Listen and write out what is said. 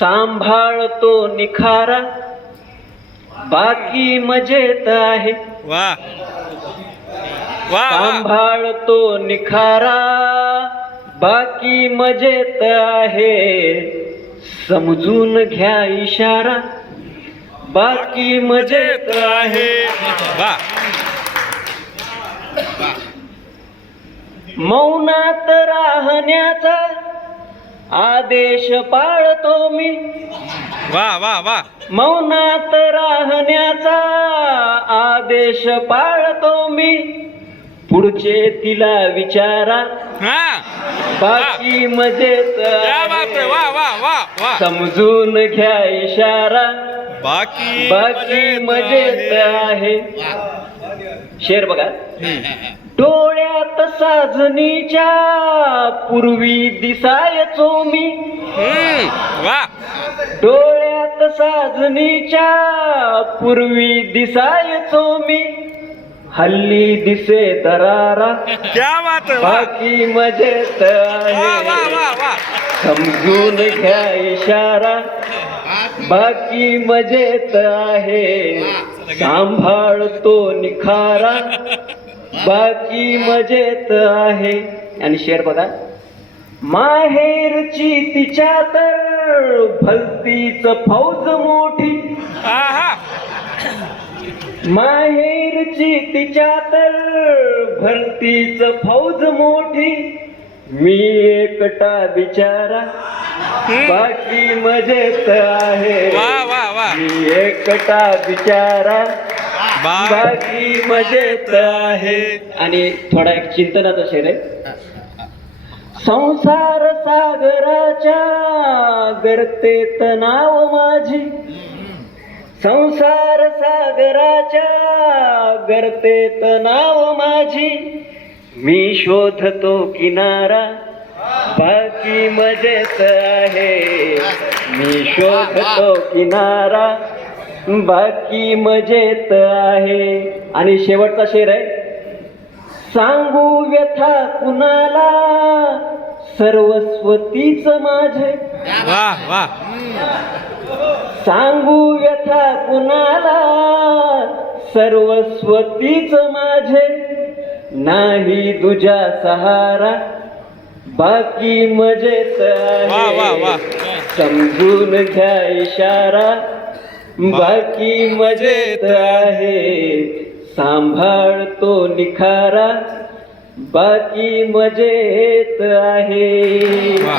सांभाळतो निखारा. बाकी मजेत आहे. वा. सांभाळतो निखारा. बाकी मजेत आहे. समजून घ्या इशारा. बाकी मजेत आहे. मौनात राहण्याचा आदेश पाळतो मी. वा वा वा. मौनात राहण्याचा आदेश पाळतो मी. पुढचे तिला विचारा. हा. बाकी मजेत समजून घ्या इशारा. बाकी बाकी मजेत आहे. शेर बघा. डोळ्यात साजणीच्या पूर्वी दिसायचो मी. डोळ्यात साजणीच्या पूर्वी दिसायचो मी. हल्ली दिसे दरारा. बाकी मजेत आहे. समजून घ्या इशारा. बाकी मजेत आहे. सांभाळतो निखारा. बाकी मजेत आहे. आणि शेर बघा. माहेरची तिच्या तर भलतीच फौज मोठी. आहा. माहेरची तिच्या तर भरतीच फौज मोठी. मी एकटा बिचारा. बाकी मजेत आहे. मी एकटा बिचारा. बाकी मजेत आहे. आणि थोडा एक चिंतनाचा शेर आहे. संसार सागराच्या गर्तेत नाव माझी. संसार सागराच्या गर्तेत नाव माझी. मी शोधतो किनारा. बाकी मजेत आहे. मी शोधतो किनारा. बाकी मजेत आहे. आणि शेवटचा शेर आहे. सांगू व्यथा कुणाला? सर्वस्वतीच माझे. सांगू व्यथा कुणाला? सर्वस्वतीच माझे. नाही तुझ्या सहारा. बाकी मजेत आहे. समजून घ्या इशारा. बाकी मजेत आहे. सांभाळतो निखारा. बाकी मजेत आहे. वा